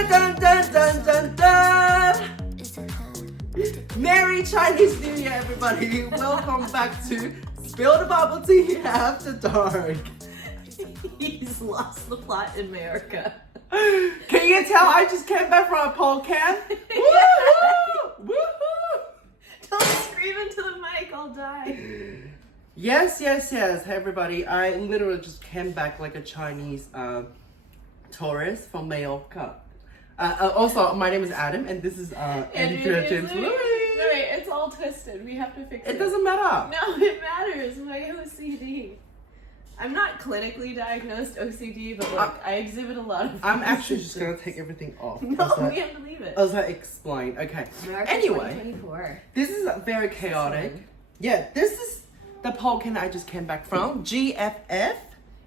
Dun, dun, dun, dun, dun, dun. Merry Chinese New Year, everybody. Welcome back to Spill the Bubble Tea After Dark. He's lost the plot in Majorca. Can you tell I just came back from a pole camp? Woohoo! Woohoo! Don't scream into the mic, I'll die. Yes. Hey, everybody. I literally just came back like a Chinese tourist from Majorca. Also, my name is Adam, and this is Andrea James Lui. No, wait, it's all twisted. We have to fix it. It doesn't matter. No, it matters. My OCD. I'm not clinically diagnosed OCD, but like, I exhibit a lot of. I'm actually just gonna take everything off. No, we have to leave it. As I explain. Okay. America Anyway, 2024. this is very chaotic. Yeah, this is the Pokemon I just came back from. GFF.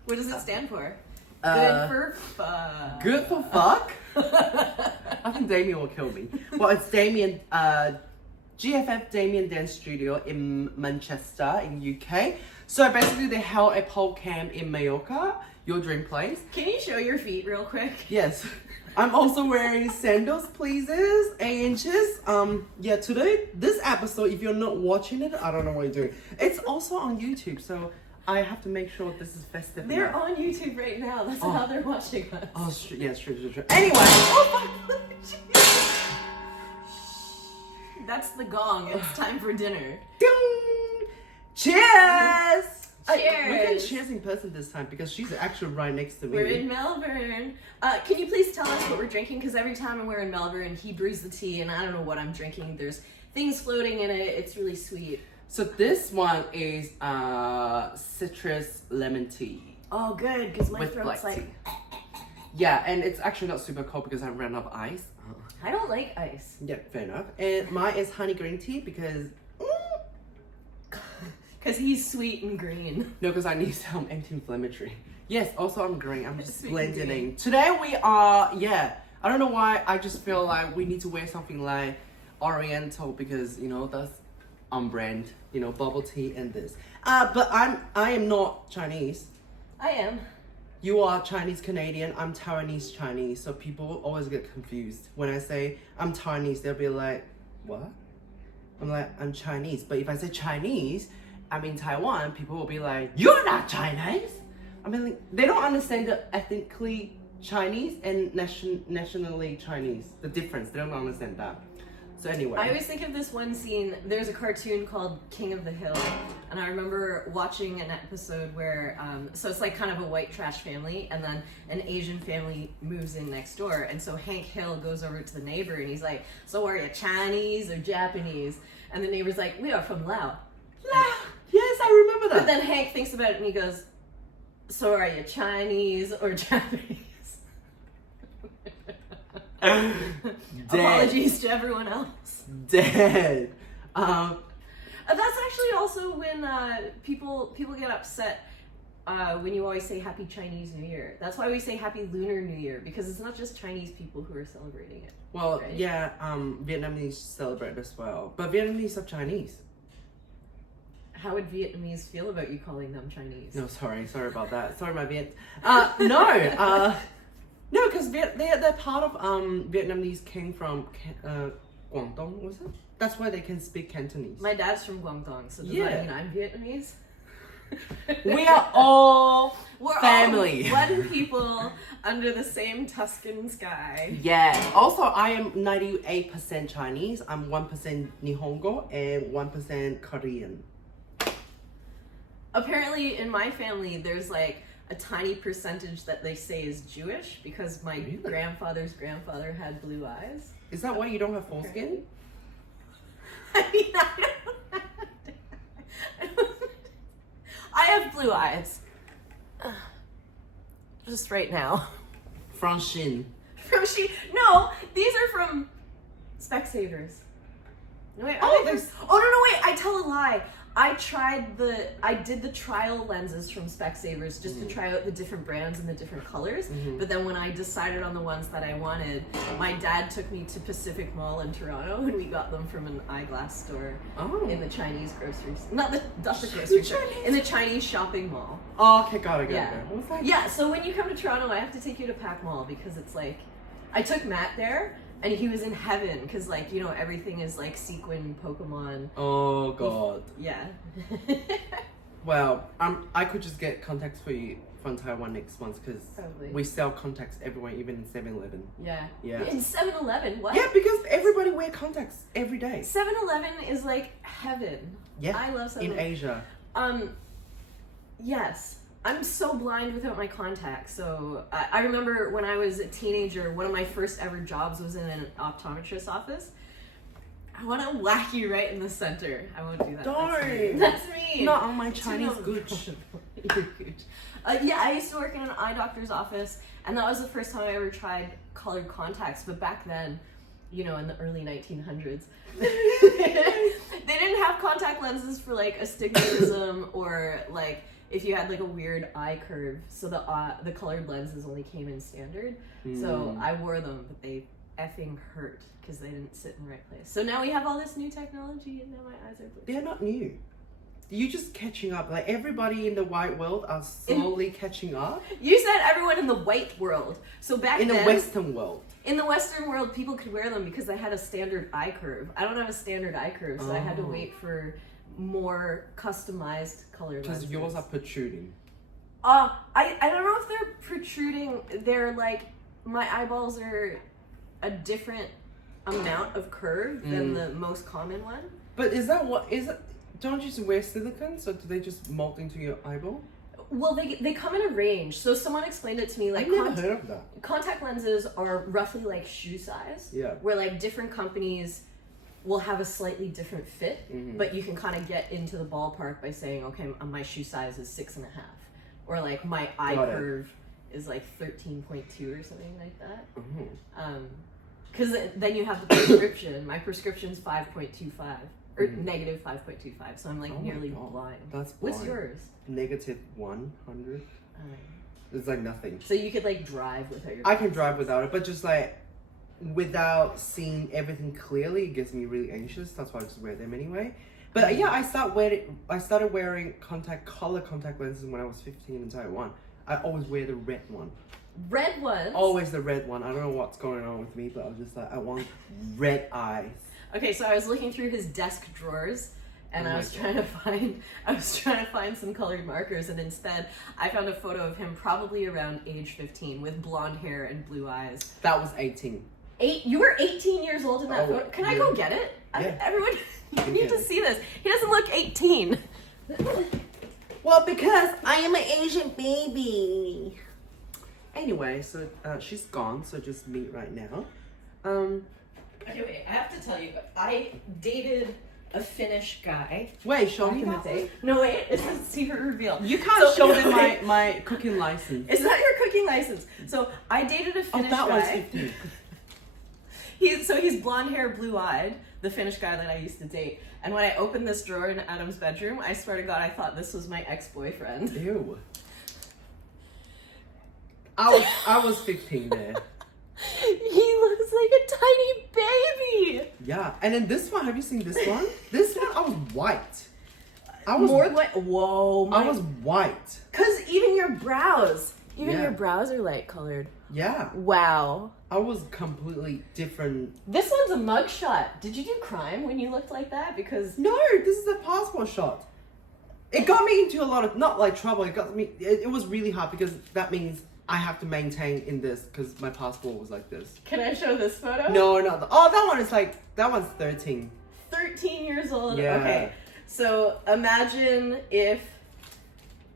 What does it stand for? Uh, Good for fuck. Good for fuck? I think Damien will kill me. Well, it's Damien, GFF Damien Dance Studio in Manchester in UK. So basically they held a pole camp in Majorca, your dream place. Can you show your feet real quick? Yes. I'm also wearing sandals, pleases, 8 inches. Yeah, today, this episode, if you're not watching it, I don't know what you're doing. It's also on YouTube, so I have to make sure this is festive. They're enough. on YouTube right now. That's how they're watching us. Oh, yeah, sure. Anyway. That's the gong. It's time for dinner. Ding! Cheers! We can Cheers. cheers in person this time because she's actually right next to me. We're in Melbourne. Can you please tell us what we're drinking? Because every time we're in Melbourne, he brews the tea, and I don't know what I'm drinking. There's things floating in it. It's really sweet. So this one is citrus lemon tea. Oh, good, because my With throat's black like. Yeah, and it's actually not super cold because I ran out of ice. I don't like ice. Yeah, fair enough. And mine is honey green tea because... Because he's sweet and green. No, because I need some anti-inflammatory. Yes, also I'm green. I'm just Sweet blending green. in. Today we are, I don't know why, I just feel like we need to wear something like Oriental because, you know, that's on brand, you know, bubble tea and this. But I am not Chinese. I am. You are Chinese Canadian, I'm Taiwanese Chinese, so people always get confused. When I say I'm Taiwanese, they'll be like, what? I'm like, I'm Chinese. But if I say Chinese, I'm in Taiwan, people will be like, you're not Chinese! I mean, like, they don't understand the ethnically Chinese and nationally Chinese, the difference, they don't understand that. So anyway. I always think of this one scene. There's a cartoon called King of the Hill, and I remember watching an episode where, so it's like kind of a white trash family, and then an Asian family moves in next door, and so Hank Hill goes over to the neighbor, and he's like, so are you Chinese or Japanese? And the neighbor's like, we are from Laos. Laos! Yes, I remember that. But then Hank thinks about it, and he goes, so are you Chinese or Japanese? Apologies to everyone else. Dead. That's actually also when people get upset when you always say Happy Chinese New Year. That's why we say Happy Lunar New Year, because it's not just Chinese people who are celebrating it. Well, right? yeah, Vietnamese celebrate as well, but Vietnamese are Chinese. How would Vietnamese feel about you calling them Chinese? No, sorry about that. Sorry, my Viet. No, because they're part of Vietnamese came from Guangdong, was it? That's why they can speak Cantonese. My dad's from Guangdong, so does that mean I'm Vietnamese? We are all We're family. all one people under the same Tuscan sky. Yeah. Also, I am 98% Chinese. I'm 1% Nihongo and 1% Korean. Apparently, in my family, there's like a tiny percentage that they say is Jewish because my grandfather's grandfather had blue eyes. Is that why you don't have foreskin? I mean, I have blue eyes. Just right now. From Shin. No, these are from Specsavers. No, wait, Oh, no, wait, I tell a lie. I did the trial lenses from Specsavers just to try out the different brands and the different colors. But then when I decided on the ones that I wanted, my dad took me to Pacific Mall in Toronto and we got them from an eyeglass store in the Chinese grocery store. Not the grocery store, in the Chinese shopping mall. Oh, okay, got it. Yeah, so when you come to Toronto, I have to take you to Pac Mall because it's like I took Matt there, and he was in heaven because, like, you know, everything is like sequin Pokemon. Oh god. Yeah. Well, I could just get contacts for you from Taiwan next month because we sell contacts everywhere, even in 7-Eleven. Yeah. Yeah. In 7-Eleven, what? Yeah, because everybody wear contacts every day. 7-Eleven is like heaven. Yeah. I love 7-Eleven. In Asia. Yes. I'm so blind without my contacts. So I remember when I was a teenager, one of my first ever jobs was in an optometrist's office. I want to whack you right in the center. I won't do that. Don't. That's me. Not on my Chinese gooch. Your gooch. Yeah, I used to work in an eye doctor's office, and that was the first time I ever tried colored contacts. But back then, you know, in the early 1900s, they didn't have contact lenses for like astigmatism or like if you had like a weird eye curve. So the colored lenses only came in standard. So I wore them, but they effing hurt because they didn't sit in the right place. So now we have all this new technology, and now my eyes are blue. They're not new. You're just catching up. Like everybody in the white world are slowly catching up. You said everyone in the white world. So back in then, the Western world. In the Western world, people could wear them because they had a standard eye curve. I don't have a standard eye curve, so I had to wait for more customized color lenses. Because yours are protruding. I don't know if they're protruding. They're like, my eyeballs are a different amount of curve than the most common one. But is that what is it? Don't you just wear silicone, or do they just mold into your eyeball? Well, they come in a range. So someone explained it to me like I've never heard of that. Contact lenses are roughly like shoe size. Yeah. Where like different companies will have a slightly different fit, but you can kind of get into the ballpark by saying, okay, my shoe size is 6.5, or like my eye curve is like 13.2 or something like that. Because then you have the prescription. My prescription's 5.25 or negative 5.25, so I'm like nearly blind. That's blind. What's yours? Negative 100. It's like nothing. So you could like drive without your. I can drive without it, but just like without seeing everything clearly, it gets me really anxious. That's why I just wear them anyway. But yeah, I started wearing color contact lenses when I was 15 in Taiwan. I always wear the red one. Red ones? Always the red one. I don't know what's going on with me, but I was just like, I want red eyes. Okay, so I was looking through his desk drawers, and I was trying to find some colored markers, and instead I found a photo of him probably around age 15 with blonde hair and blue eyes. That was 18. You were 18 years old in that photo? Can I go get it? Yeah. Everyone, you need to see this. He doesn't look 18. Well, because I am an Asian baby. Anyway, so she's gone, so just me right now. Okay, wait, I have to tell you, I dated a Finnish guy. Wait, show back me in the that. day. No, wait, it's a secret reveal. You can't show them my cooking license. It's not your cooking license. So I dated a Finnish that guy. one's 15. He's blonde hair, blue eyed, the Finnish guy that I used to date. And when I opened this drawer in Adam's bedroom, I swear to God, I thought this was my ex-boyfriend. Ew. I was 15 there. He looks like a tiny baby. Yeah, and then this one, have you seen this one? This one, I was white. I was more white. Whoa. I was white. Cause even your brows are light colored. Yeah. Wow. I was completely different. This one's a mugshot. Did you do crime when you looked like that? Because no, this is a passport shot. It got me into a lot of not like trouble. It got me. It was really hard because that means I have to maintain in this because my passport was like this. Can I show this photo? No, not that one is like that one's 13. 13 years old. Yeah. Okay. So imagine if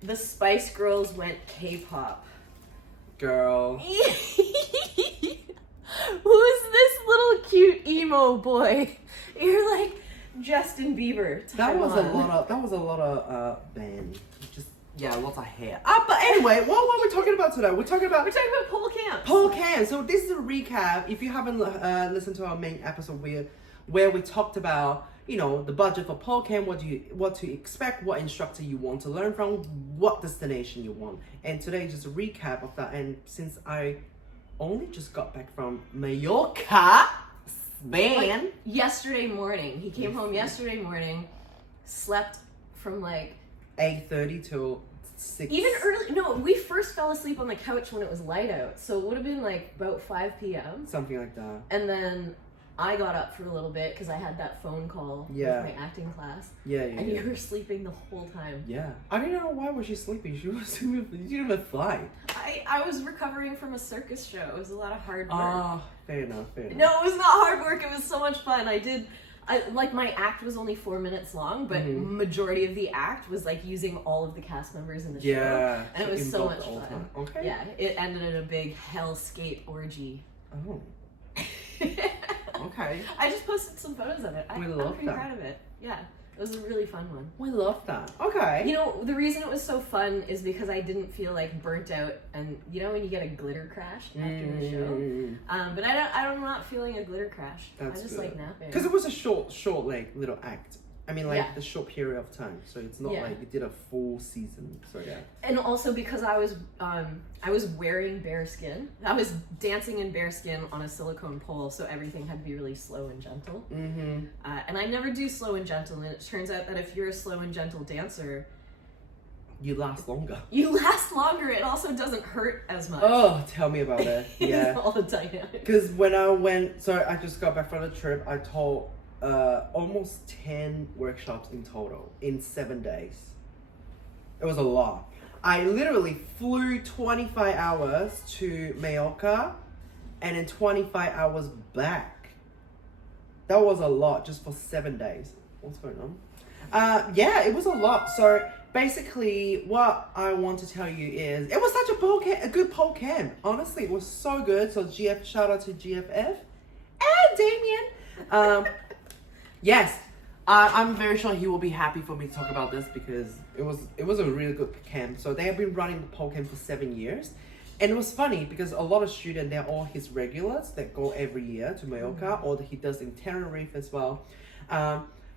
the Spice Girls went K-pop. Girl. Who is this little cute emo boy? You're like Justin Bieber. That was a lot of band. Just yeah, lots of hair. But anyway, what were we talking about today? We're talking about pole camps. Pole camps. So this is a recap. If you haven't listened to our main episode where we talked about, you know, the budget for pole camp, what to expect, what instructor you want to learn from, what destination you want. And today is just a recap of that. And since I only just got back from Majorca, Spain. Like yesterday morning. He came home yesterday morning, slept from like 8:30 till 6. Even early. No, we first fell asleep on the couch when it was light out, so it would have been like about 5 p.m. Something like that. And then I got up for a little bit because I had that phone call with my acting class. Yeah. And you were sleeping the whole time. Yeah. I didn't know why was she sleeping. She didn't even fly. I was recovering from a circus show. It was a lot of hard work. Oh, fair enough. No, it was not hard work. It was so much fun. Like my act was only 4 minutes long, but majority of the act was like using all of the cast members in the show. Yeah. And it was so much fun. Okay. Yeah. It ended in a big hellscape orgy. Oh. Okay. I just posted some photos of it. I'm pretty proud of it. Yeah. It was a really fun one. We love that. Okay. You know, the reason it was so fun is because I didn't feel like burnt out, and you know when you get a glitter crash after the show. But I'm not feeling a glitter crash. That's I just good. like napping. Because it was a short like little act. I mean, like Yeah. the short period of time, so it's not like you did a full season. So yeah. And also because I was wearing bear skin. I was dancing in bear skin on a silicone pole, so everything had to be really slow and gentle. And I never do slow and gentle, and it turns out that if you're a slow and gentle dancer, you last longer. You last longer. It also doesn't hurt as much. Oh, tell me about it. Yeah. All the dynamics. Because when I went, so I just got back from the trip, I taught almost 10 workshops in total in 7 days. It was a lot. I literally flew 25 hours to Majorca and then 25 hours back. That was a lot just for 7 days. What's going on? Yeah, it was a lot. So basically what I want to tell you is it was such a good pole camp. Honestly, it was so good. So shout out to GFF and Damien. Yes, I'm very sure he will be happy for me to talk about this because it was a really good camp. So they have been running the pole camp for 7 years. And it was funny because a lot of students, they're all his regulars that go every year to Majorca, or he does in Tenerife as well.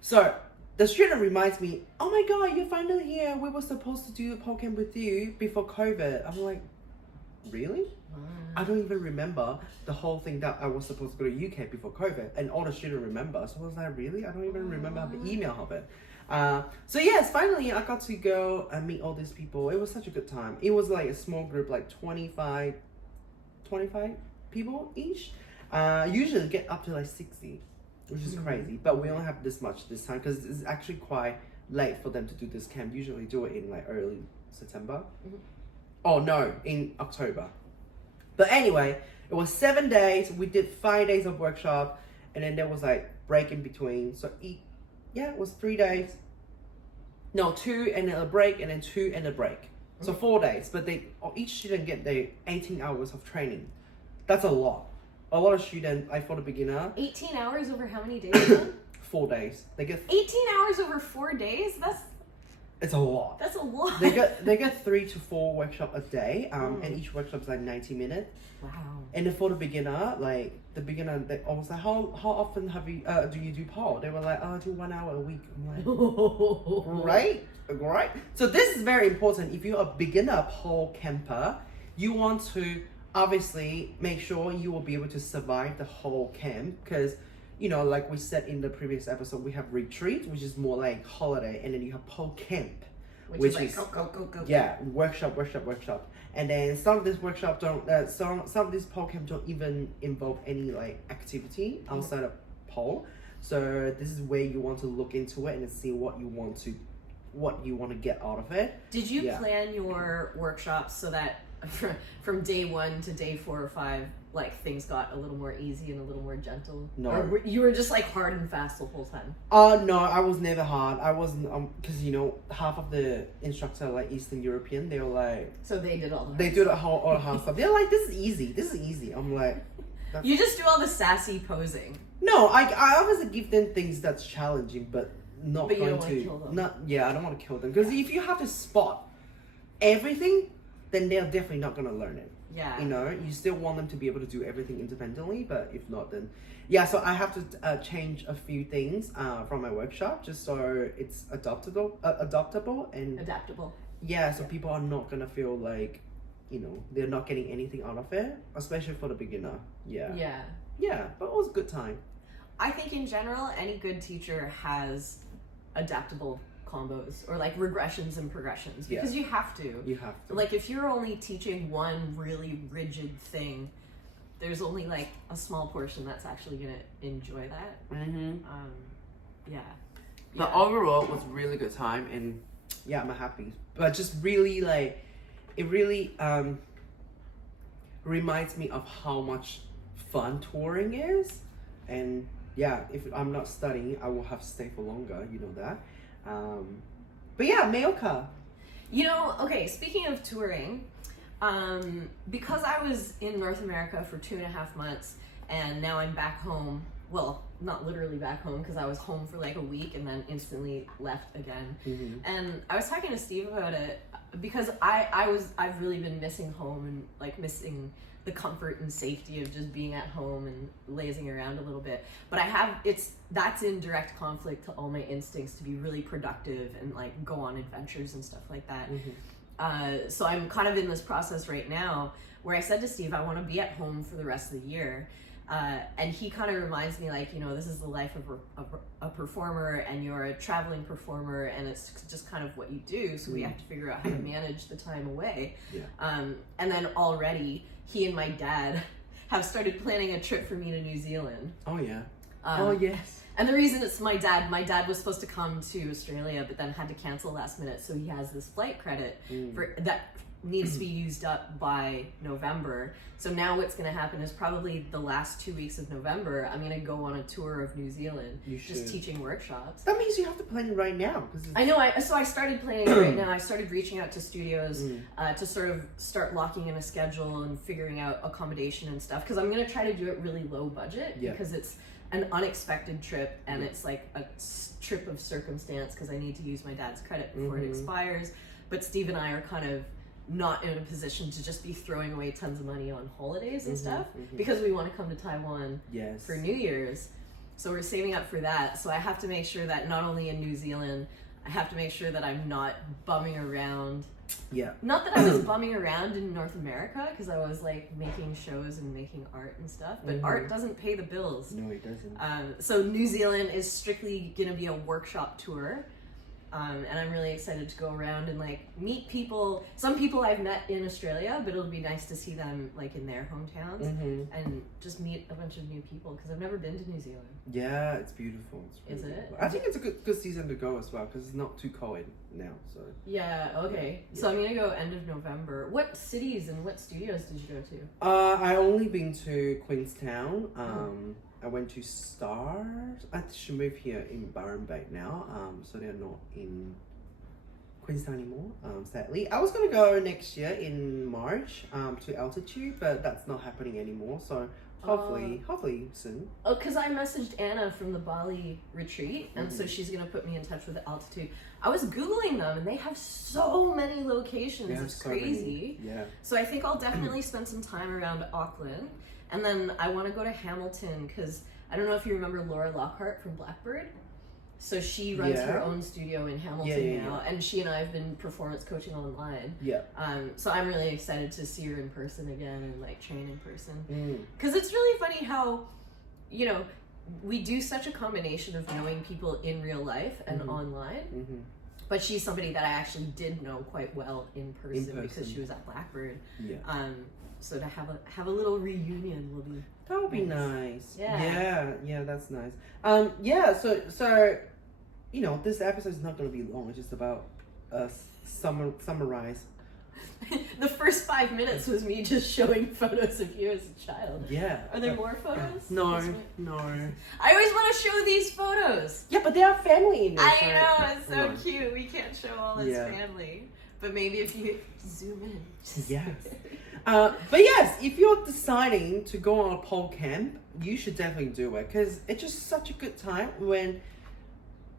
So the student reminds me, oh my God, you're finally here. We were supposed to do the pole camp with you before COVID. I'm like, really? I don't even remember the whole thing that I was supposed to go to UK before COVID, and all the students remember. So I was like, really? I don't even remember the email of it. So yes, finally I got to go and meet all these people. It was such a good time. It was like a small group, like 25 people each. Usually get up to like 60, which is crazy. But we only have this much this time because it's actually quite late for them to do this camp. Usually do it in like early September. Oh no, in October. But anyway, it was 7 days. We did 5 days of workshop, and then there was like break in between. So it was 3 days. No, 2 and then a break, and then 2 and a break. So 4 days. But each student get their 18 hours of training. That's a lot. A lot of students, like for the beginner. 18 hours over how many days? 4 days. They get 18 hours over 4 days. It's a lot. That's a lot. They get 3 to 4 workshops a day, and each workshop is like 90 minutes. Wow. And then for the beginner, they almost like, how often do you do pole? They were like, oh, I do 1 hour a week. I'm like, right. So this is very important. If you're a beginner pole camper, you want to obviously make sure you will be able to survive the whole camp because, you know, like we said in the previous episode, we have retreat, which is more like holiday, and then you have pole camp, which is like, go. Yeah, workshop. And then some of these workshops some of these pole camp don't even involve any like activity outside of pole. So this is where you want to look into it and see what you want to get out of it. Did you plan your workshops so that from day 1 to day 4 or 5, like things got a little more easy and a little more gentle? No. Or you were just like hard and fast the whole time? No, I was never hard. I wasn't, because you know, half of the instructors are like Eastern European. They were like, so they did all the hard they do all the hard stuff. They're like, this is easy. I'm like, you just do all the sassy posing. No, I obviously give them things that's challenging, but not but you going don't to kill them. I don't want to kill them because if you have to spot everything, then they're definitely not going to learn it. Yeah. You know, you still want them to be able to do everything independently, but if not, then so I have to change a few things from my workshop just so it's adaptable and adaptable. Yeah, so people are not gonna feel like, you know, they're not getting anything out of it, especially for the beginner. Yeah, but it was a good time. I think in general, any good teacher has adaptable combos or like regressions and progressions Yeah. because you have to. You have to. Like if you're only teaching one really rigid thing, there's only like a small portion that's actually gonna enjoy that. Yeah. But overall, it was a really good time, and yeah, I'm happy. But just really like, it really reminds me of how much fun touring is, and yeah, if I'm not studying, I will have to stay for longer. You know that. But yeah, Majorca. You know, okay, speaking of touring, because I was in North America for 2.5 months and now I'm back home, well, not literally back home because I was home for like a week and then instantly left again. And I was talking to Steve about it because I've really been missing home and like missing the comfort and safety of just being at home and lazing around a little bit. But that's in direct conflict to all my instincts to be really productive and like go on adventures and stuff like that. So I'm kind of in this process right now where I said to Steve, I want to be at home for the rest of the year. And he kind of reminds me like, you know, this is the life of a performer and you're a traveling performer and it's just kind of what you do. So we have to figure out how to manage the time away. And then already he and my dad have started planning a trip for me to New Zealand. Oh yeah. Oh yes. And the reason it's my dad was supposed to come to Australia, but then had to cancel last minute. So he has this flight credit for that needs to be used up by November. So now what's going to happen is probably the last 2 weeks of November, I'm going to go on a tour of New Zealand, just teaching workshops. That means you have to plan it right now. I know. So I started planning it right now. I started reaching out to studios to sort of start locking in a schedule and figuring out accommodation and stuff. Because I'm going to try to do it really low budget because it's an unexpected trip and it's like a trip of circumstance because I need to use my dad's credit before it expires. But Steve and I are kind of not in a position to just be throwing away tons of money on holidays and stuff because we want to come to Taiwan for New Year's. So we're saving up for that. So I have to make sure that not only in New Zealand, I have to make sure that I'm not bumming around. Not that I was bumming around in North America because I was like making shows and making art and stuff, but art doesn't pay the bills. No, it doesn't. So New Zealand is strictly going to be a workshop tour. And I'm really excited to go around and like meet people. Some people I've met in Australia, but it'll be nice to see them like in their hometowns and just meet a bunch of new people because I've never been to New Zealand. Yeah, it's beautiful. It's really beautiful. I think it's a good season to go as well because it's not too cold now. So yeah, okay. Yeah. So I'm gonna go end of November. What cities and what studios did you go to? I only been to Queenstown. I went to Stars. I should move here in Byron Bay now. So they're not in Queenstown anymore, sadly. I was gonna go next year in March to Altitude, but that's not happening anymore. So hopefully soon. Oh, because I messaged Anna from the Bali retreat, and so she's gonna put me in touch with the Altitude. I was Googling them, and they have so many locations. It's crazy. Yeah. So I think I'll definitely spend some time around Auckland. And then I want to go to Hamilton because I don't know if you remember Laura Lockhart from Blackbird. So she runs her own studio in Hamilton now, and she and I have been performance coaching online. So I'm really excited to see her in person again and like train in person. Because it's really funny how, you know, we do such a combination of knowing people in real life and online. But she's somebody that I actually did know quite well in person because she was at Blackbird. So to have a little reunion will be nice. Yeah, that's nice. So you know, this episode is not going to be long. It's just about summarize. The first 5 minutes was me just showing photos of you as a child. Yeah. Are there more photos? No. I always want to show these photos. Yeah, but they are family in there. I know, it's so cute. We can't show all his family. But maybe if you zoom in. Yes. But yes, if you're deciding to go on a pole camp, you should definitely do it because it's just such a good time when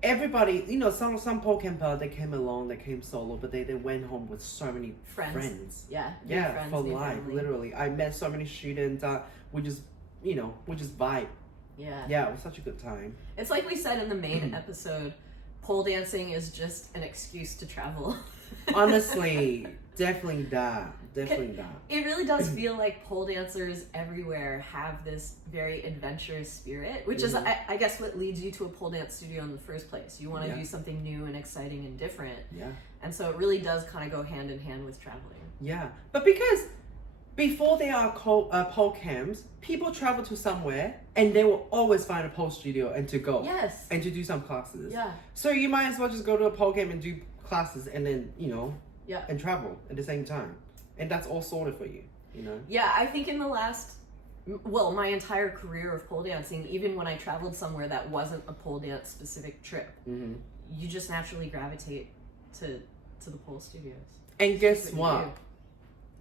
everybody, you know, some pole camper, they came along, they came solo, but they went home with so many friends. Yeah, friends, for life, family. Literally. I met so many students that we just vibe. Yeah, it was such a good time. It's like we said in the main episode, pole dancing is just an excuse to travel. Honestly, definitely that. definitely that. It really does feel like pole dancers everywhere have this very adventurous spirit, which is, I guess, what leads you to a pole dance studio in the first place. You want to do something new and exciting and different. Yeah. And so it really does kind of go hand in hand with traveling. Yeah. But because before there are pole camps, people travel to somewhere and they will always find a pole studio and to go. Yes. And to do some classes. Yeah. So you might as well just go to a pole camp and do classes and then, you know, and travel at the same time. And that's all sorted for you, you know? Yeah, I think in the last, well, my entire career of pole dancing, even when I traveled somewhere that wasn't a pole dance specific trip, you just naturally gravitate to the pole studios. And guess what?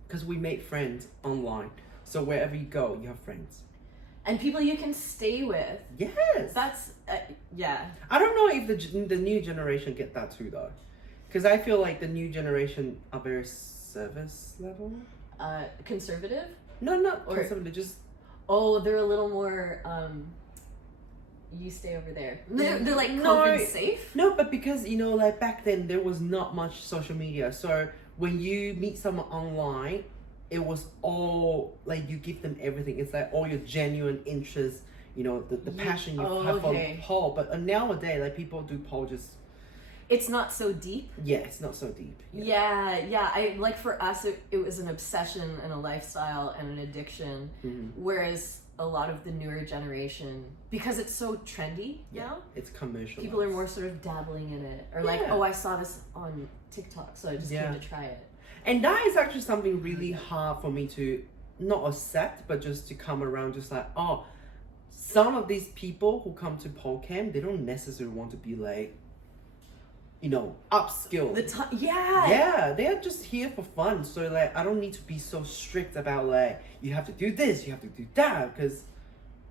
Because we make friends online. So wherever you go, you have friends. And people you can stay with. Yes. That's, yeah. I don't know if the new generation get that too, though. Because I feel like the new generation are very service level. Conservative? No, not conservative, just... Oh, they're a little more, you stay over there. They're like COVID safe? No, but because, you know, like back then, there was not much social media. So when you meet someone online, it was all, like, you give them everything. It's like all your genuine interests, you know, the passion you have for pole. But nowadays, like, people do pole just... It's not so deep. Yeah, it's not so deep. Yeah. I like for us, it was an obsession and a lifestyle and an addiction. Whereas a lot of the newer generation, because it's so trendy now, it's commercial. People are more sort of dabbling in it, or like, oh, I saw this on TikTok, so I just came to try it. And that is actually something really hard for me to not accept, but just to come around, just like, oh, some of these people who come to pole camp, they don't necessarily want to be like, you know, upskill. Yeah, they are just here for fun. So like, I don't need to be so strict about like, you have to do this, you have to do that, because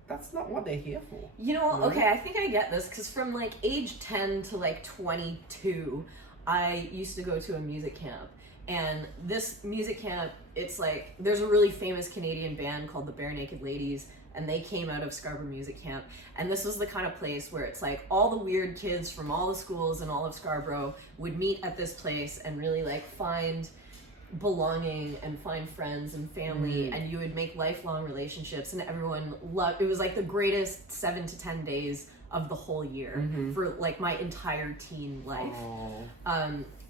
that's not what they're here for. You know, okay, I think I get this, because from like age 10 to like 22, I used to go to a music camp. And this music camp, it's like, there's a really famous Canadian band called the Bare Naked Ladies, and they came out of Scarborough Music Camp. And this was the kind of place where it's like all the weird kids from all the schools in all of Scarborough would meet at this place and really like find belonging and find friends and family, and you would make lifelong relationships, and everyone loved it. Was like the greatest 7 to 10 days of the whole year for like my entire teen life.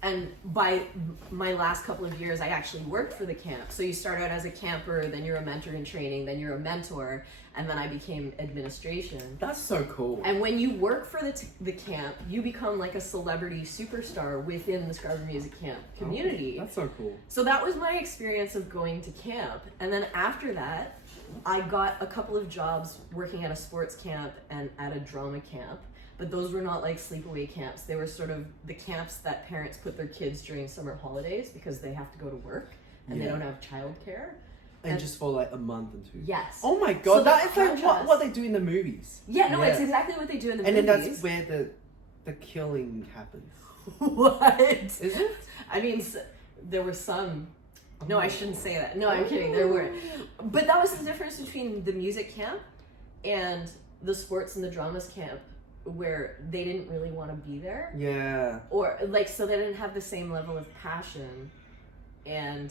And by my last couple of years, I actually worked for the camp. So you start out as a camper, then you're a mentor in training, then you're a mentor, and then I became administration. That's so cool. And when you work for the camp, you become like a celebrity superstar within the Scarborough Music Camp community. That's so cool. So that was my experience of going to camp. And then after that, I got a couple of jobs working at a sports camp and at a drama camp. But those were not like sleepaway camps. They were sort of the camps that parents put their kids during summer holidays because they have to go to work and they don't have childcare. And just for like a month or two. Yes. Oh my god, so that is like what they do in the movies. Yeah, no, it's exactly what they do in the movies. And then that's where the killing happens. What? Is it? I mean, there were some... No, I shouldn't say that. No, I'm kidding. There weren't. But that was the difference between the music camp and the sports and the dramas camp, where they didn't really want to be there. Yeah. Or like, so they didn't have the same level of passion. And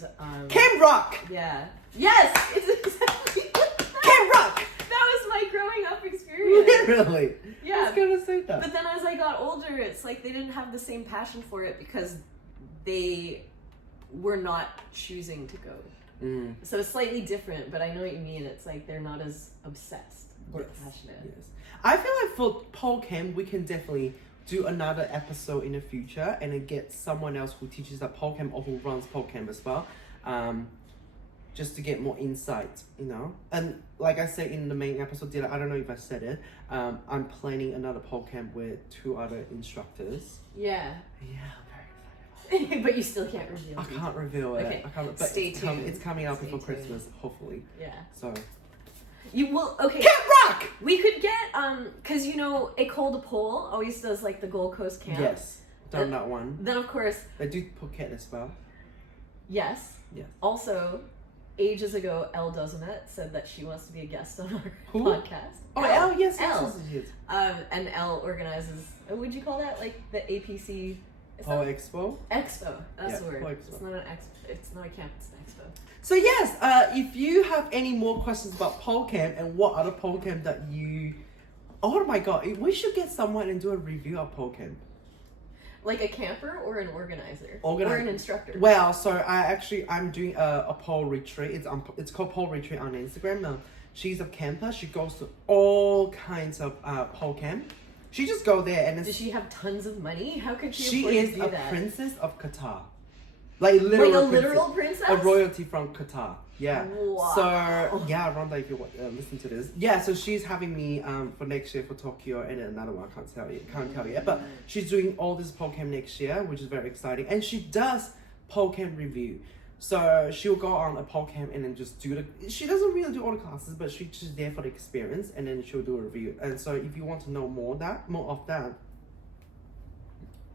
Camp Rock. Yeah. Yes, it's exactly Camp Rock. That was my growing up experience. Really? Yeah. I was gonna say that. But then as I got older, it's like they didn't have the same passion for it because they were not choosing to go. So it's slightly different, but I know what you mean. It's like they're not as obsessed or passionate. Yes. I feel like for pole camp, we can definitely do another episode in the future and then get someone else who teaches at pole camp or who runs pole camp as well, just to get more insight, you know. And like I said in the main episode, I don't know if I said it, I'm planning another pole camp with 2 other instructors. Yeah. Yeah, I'm very excited. But you still can't reveal. I can't reveal it. Okay. But Stay tuned. It's coming out Stay before tuned. Christmas, hopefully. Yeah. So. You will, okay. Camp Rock! We could get, cause you know, École de Pole always does like the Gold Coast camp. Yes, done that one. Then of course. They do Phuket as well. Yes. Yes. Also, ages ago, Elle Dozemet said that she wants to be a guest on our Who? podcast. Oh, Elle, yes, Elle. yes. And Elle organizes, would you call that like the APC Pole Expo. Expo. That's the word. Pole Expo. It's not an expo. It's not a camp. It's an expo. So yes, if you have any more questions about pole camp and what other pole camp that you, oh my god, we should get someone and do a review of pole camp. Like a camper or an organizer? Or Organizer. an instructor? Well, so I'm doing a pole retreat. It's called Pole Retreat on Instagram. She's a camper. She goes to all kinds of pole camp. She just go there and Does she have tons of money? How could she she afford is to do a that? princess of Qatar. Like Literal princess? A royalty from Qatar. Yeah. Wow. So yeah, Rhonda, if you want listen to this, yeah. So she's having me for next year for Tokyo and then another one. I can't tell you yet. But she's doing all this pole camp next year, which is very exciting. And she does pole camp review. So she'll go on a pole camp and then just do the. She doesn't really do all the classes, but she's just there for the experience, and then she'll do a review. And so if you want to know more of that,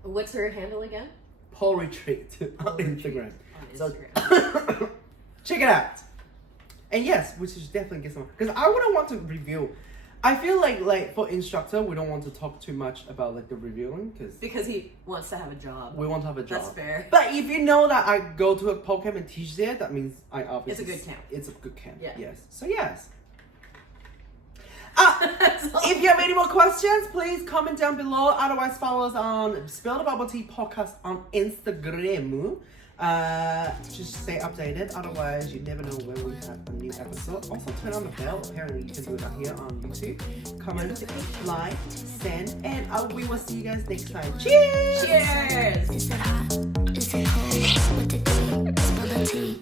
What's her handle again? Pole Retreat on Instagram. On Instagram. Check it out. And yes, we should definitely get some, because I wouldn't want to review. I feel like for instructor, we don't want to talk too much about like the reviewing Because he wants to have a job. we want to have a job. That's fair. But if you know that I go to a pole camp and teach there, that means I obviously It's a good camp. It's a good camp. Yeah. Yes. So yes. If you have any more questions, please comment down below. Otherwise, follow us on Spill the Bubble Tea Podcast on Instagram. Just stay updated. Otherwise, you never know when we have a new episode. Also, turn on the bell. Apparently, you can do that here on YouTube. Comment, like, send, and we will see you guys next time. Cheers! Cheers! Is it hot? Is it cold? What the tea? Spill the tea.